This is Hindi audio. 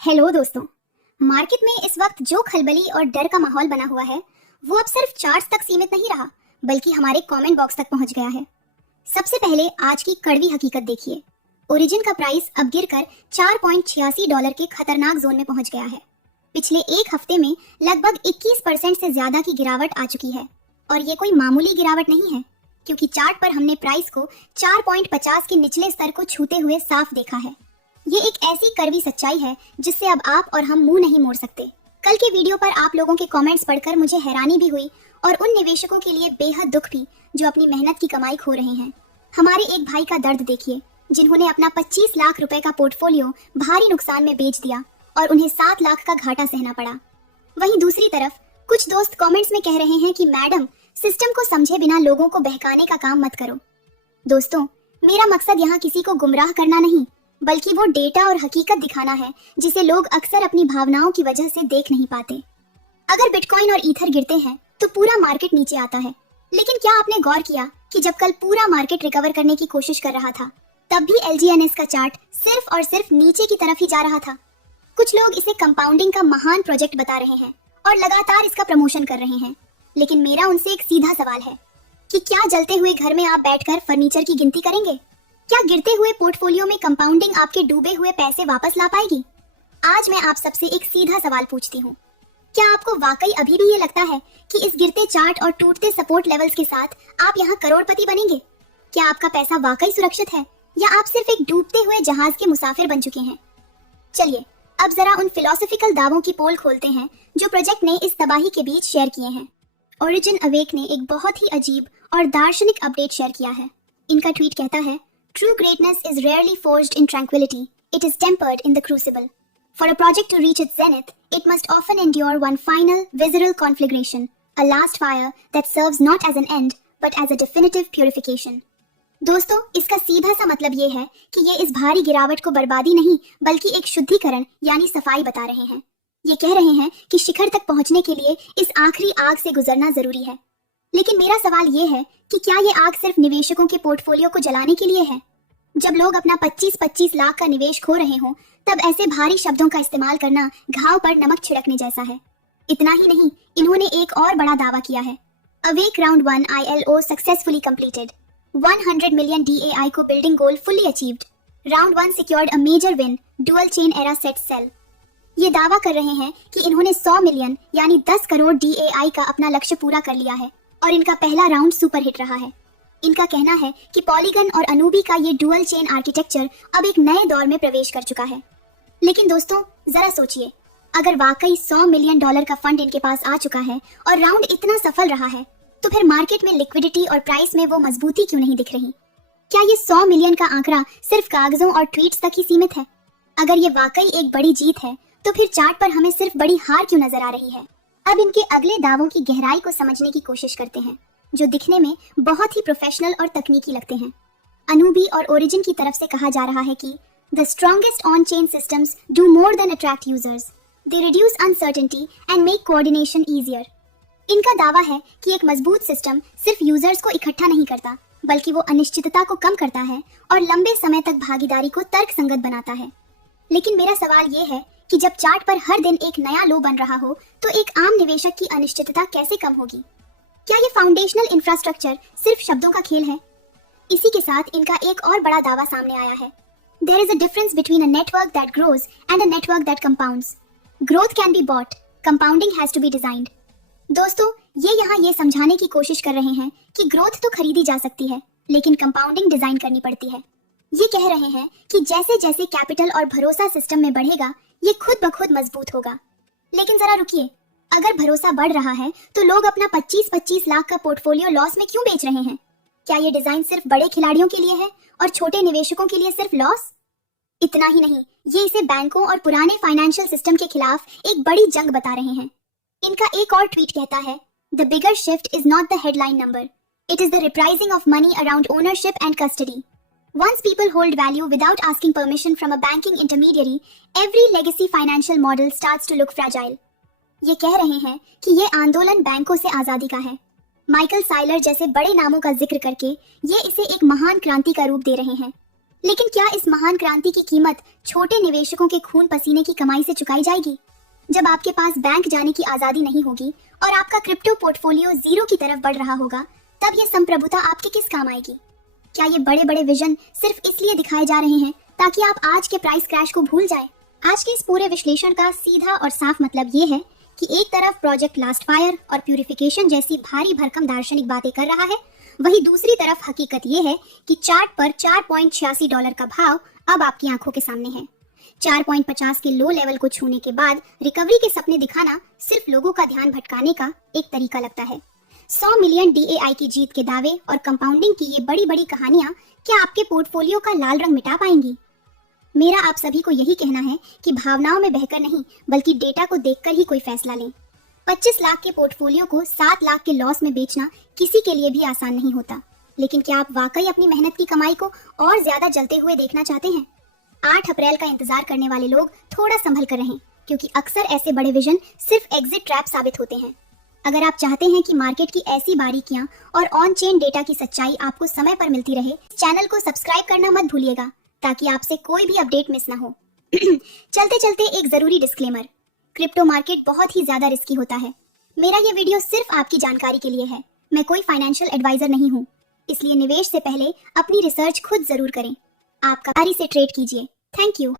हेलो दोस्तों। मार्केट में इस वक्त जो खलबली और डर का माहौल बना हुआ है वो अब सिर्फ चार्ट्स तक सीमित नहीं रहा बल्कि हमारे कमेंट बॉक्स तक पहुंच गया है। सबसे पहले आज की कड़वी हकीकत देखिए। ओरिजिन का प्राइस अब गिरकर $4.86 के खतरनाक जोन में पहुंच गया है। पिछले एक हफ्ते में लगभग 21% से ज्यादा की गिरावट आ चुकी है और ये कोई मामूली गिरावट नहीं है, क्योंकि चार्ट पर हमने प्राइस को 4.50 के निचले स्तर को छूते हुए साफ देखा है। ये एक ऐसी कड़वी सच्चाई है जिससे अब आप और हम मुंह नहीं मोड़ सकते। कल के वीडियो पर आप लोगों के कमेंट्स पढ़कर मुझे हैरानी भी हुई और उन निवेशकों के लिए बेहद दुख भी जो अपनी मेहनत की कमाई खो रहे हैं। हमारे एक भाई का दर्द देखिए, जिन्होंने अपना 25 लाख रुपए का पोर्टफोलियो भारी नुकसान में बेच दिया और उन्हें 7 लाख का घाटा सहना पड़ा। वहीं दूसरी तरफ कुछ दोस्त कमेंट्स में कह रहे हैं कि मैडम, सिस्टम को समझे बिना लोगों को बहकाने का काम मत करो। दोस्तों, मेरा मकसद यहाँ किसी को गुमराह करना नहीं बल्कि वो डेटा और हकीकत दिखाना है जिसे लोग अक्सर अपनी भावनाओं की वजह से देख नहीं पाते। अगर बिटकॉइन और ईथर गिरते हैं तो पूरा मार्केट नीचे आता है, लेकिन क्या आपने गौर किया कि जब कल पूरा मार्केट रिकवर करने की कोशिश कर रहा था तब भी LGNS का चार्ट सिर्फ और सिर्फ नीचे की तरफ ही जा रहा था। कुछ लोग इसे कंपाउंडिंग का महान प्रोजेक्ट बता रहे हैं और लगातार इसका प्रमोशन कर रहे हैं, लेकिन मेरा उनसे एक सीधा सवाल है कि क्या जलते हुए घर में आप बैठकर फर्नीचर की गिनती करेंगे? क्या गिरते हुए पोर्टफोलियो में कंपाउंडिंग आपके डूबे हुए पैसे वापस ला पाएगी? आज मैं आप सबसे एक सीधा सवाल पूछती हूँ, क्या आपको वाकई अभी भी ये लगता है कि इस गिरते चार्ट और टूटते सपोर्ट लेवल्स के साथ आप यहाँ करोड़पति बनेंगे? क्या आपका पैसा वाकई सुरक्षित है या आप सिर्फ एक डूबते हुए जहाज के मुसाफिर बन चुके हैं? चलिए अब जरा उन फिलोसॉफिकल दावों की पोल खोलते हैं जो प्रोजेक्ट ने इस तबाही के बीच शेयर किए हैं। ओरिजिन अवेक ने एक बहुत ही अजीब और दार्शनिक अपडेट शेयर किया है। इनका ट्वीट कहता है, True greatness is rarely forged in tranquility, it is tempered in the crucible. For a project to reach its zenith, it must often endure one final, visceral conflagration, a last fire that serves not as an end, but as a definitive purification. दोस्तों, इसका सीधा सा मतलब ये है कि ये इस भारी गिरावट को बर्बादी नहीं बल्कि एक शुद्धिकरण यानी सफाई बता रहे हैं। ये कह रहे हैं कि शिखर तक पहुंचने के लिए इस आखिरी आग से गुजरना जरूरी है। लेकिन मेरा सवाल ये है कि क्या ये आग सिर्फ निवेशकों के पोर्टफोलियो को जलाने के लिए है? जब लोग अपना 25-25 लाख का निवेश खो रहे हों तब ऐसे भारी शब्दों का इस्तेमाल करना घाव पर नमक छिड़कने जैसा है। इतना ही नहीं, इन्होंने एक और बड़ा दावा किया है। Awake round 1 ILO successfully completed, 100 million DAI को building goal fully achieved, round 1 secured a major win, dual chain era set sale. ये दावा कर रहे हैं कि इन्होंने 100 मिलियन यानी 10 करोड़ DAI का अपना लक्ष्य पूरा कर लिया है और इनका पहला राउंड सुपर हिट रहा है। इनका कहना है कि पॉलीगन और अनूबी का ये डुअल चेन आर्किटेक्चर अब एक नए दौर में प्रवेश कर चुका है। लेकिन दोस्तों, जरा सोचिए, अगर वाकई $100 मिलियन का फंड इनके पास आ चुका है और राउंड इतना सफल रहा है तो फिर मार्केट में लिक्विडिटी और प्राइस में वो मजबूती क्यों नहीं दिख रही? क्या ये 100 मिलियन का आंकड़ा सिर्फ कागजों और ट्वीट्स तक ही सीमित है? अगर ये वाकई एक बड़ी जीत है तो फिर चार्ट पर हमें सिर्फ बड़ी हार क्यों नजर आ रही है? अब इनके अगले दावों की गहराई को समझने की कोशिश करते हैं, जो दिखने में बहुत ही प्रोफेशनल और तकनीकी लगते हैं। अनूबी और ओरिजिन की तरफ से कहा जा रहा है कि the strongest on chain systems do more than attract users, they reduce uncertainty and make coordination easier. इनका दावा है कि एक मजबूत सिस्टम सिर्फ यूजर्स को इकट्ठा नहीं करता बल्कि वो अनिश्चितता को कम करता है और लंबे समय तक भागीदारी को तर्कसंगत बनाता है। लेकिन मेरा सवाल ये है कि जब चार्ट पर हर दिन एक नया लो बन रहा हो तो एक आम निवेशक की अनिश्चितता कैसे कम होगी? क्या ये फाउंडेशनल इंफ्रास्ट्रक्चर सिर्फ शब्दों का खेल है? इसी के साथ इनका एक और बड़ा दावा सामने आया है। There is a difference between a network that grows and a network that compounds. Growth can be bought, compounding has to be designed. दोस्तों, ये यहाँ ये समझाने की कोशिश कर रहे हैं कि ग्रोथ तो खरीदी जा सकती है लेकिन कंपाउंडिंग डिजाइन करनी पड़ती है। ये कह रहे हैं कि जैसे जैसे कैपिटल और भरोसा सिस्टम में बढ़ेगा ये खुद ब खुद मजबूत होगा। लेकिन जरा रुकिए, अगर भरोसा बढ़ रहा है तो लोग अपना 25-25 लाख का पोर्टफोलियो लॉस में क्यों बेच रहे हैं? क्या ये डिजाइन सिर्फ बड़े खिलाड़ियों के लिए है और छोटे निवेशकों के लिए सिर्फ लॉस? इतना ही नहीं, ये इसे बैंकों और पुराने फाइनेंशियल सिस्टम के खिलाफ एक बड़ी जंग बता रहे हैं। इनका एक और ट्वीट कहता है, the bigger shift is not the headline number, it is the repricing of money around ownership and custody. Once people hold value without asking permission from a banking intermediary, every legacy financial model starts to look fragile. ये कह रहे हैं कि ये आंदोलन बैंकों से आजादी का है। माइकल साइलर जैसे बड़े नामों का जिक्र करके ये इसे एक महान क्रांति का रूप दे रहे हैं। लेकिन क्या इस महान क्रांति की कीमत छोटे निवेशकों के खून पसीने की कमाई से चुकाई जाएगी? जब आपके पास बैंक जाने की आजादी नहीं होगी और आपका क्रिप्टो पोर्टफोलियो जीरो की तरफ बढ़ रहा होगा, तब यह संप्रभुता आपके किस काम आएगी? क्या ये बड़े बड़े विजन सिर्फ इसलिए दिखाए जा रहे हैं ताकि आप आज के प्राइस क्रैश को भूल जाएं? आज के इस पूरे विश्लेषण का सीधा और साफ मतलब ये है कि एक तरफ प्रोजेक्ट लास्ट फायर और प्यूरिफिकेशन जैसी भारी भरकम दार्शनिक बातें कर रहा है, वहीं दूसरी तरफ हकीकत ये है कि चार्ट पर $4.86 का भाव अब आपकी आंखों के सामने है। 4.50 के लो लेवल को छूने के बाद रिकवरी के सपने दिखाना सिर्फ लोगों का ध्यान भटकाने का एक तरीका लगता है। 100 मिलियन DAI की जीत के दावे और कंपाउंडिंग की ये बड़ी बड़ी कहानियां क्या आपके पोर्टफोलियो का लाल रंग मिटा पाएंगी? मेरा आप सभी को यही कहना है कि भावनाओं में बहकर नहीं, बल्कि डेटा को देखकर ही कोई फैसला लें। 25 लाख के पोर्टफोलियो को 7 लाख के लॉस में बेचना किसी के लिए भी आसान नहीं होता, लेकिन क्या आप वाकई अपनी मेहनत की कमाई को और ज्यादा जलते हुए देखना चाहते हैं? 8 अप्रैल का इंतजार करने वाले लोग थोड़ा संभल कर रहें, क्योंकि अक्सर ऐसे बड़े विजन सिर्फ एग्जिट ट्रैप साबित होते हैं। अगर आप चाहते हैं कि मार्केट की ऐसी बारीकियां और ऑन चेन डेटा की सच्चाई आपको समय पर मिलती रहे, चैनल को सब्सक्राइब करना मत भूलिएगा ताकि आपसे कोई भी अपडेट मिस ना हो। चलते चलते एक जरूरी डिस्क्लेमर, क्रिप्टो मार्केट बहुत ही ज्यादा रिस्की होता है। मेरा ये वीडियो सिर्फ आपकी जानकारी के लिए है। मैं कोई फाइनेंशियल एडवाइजर नहीं हूँ, इसलिए निवेश से पहले अपनी रिसर्च खुद जरूर करें। आप समझदारी से ट्रेड कीजिए। Thank you.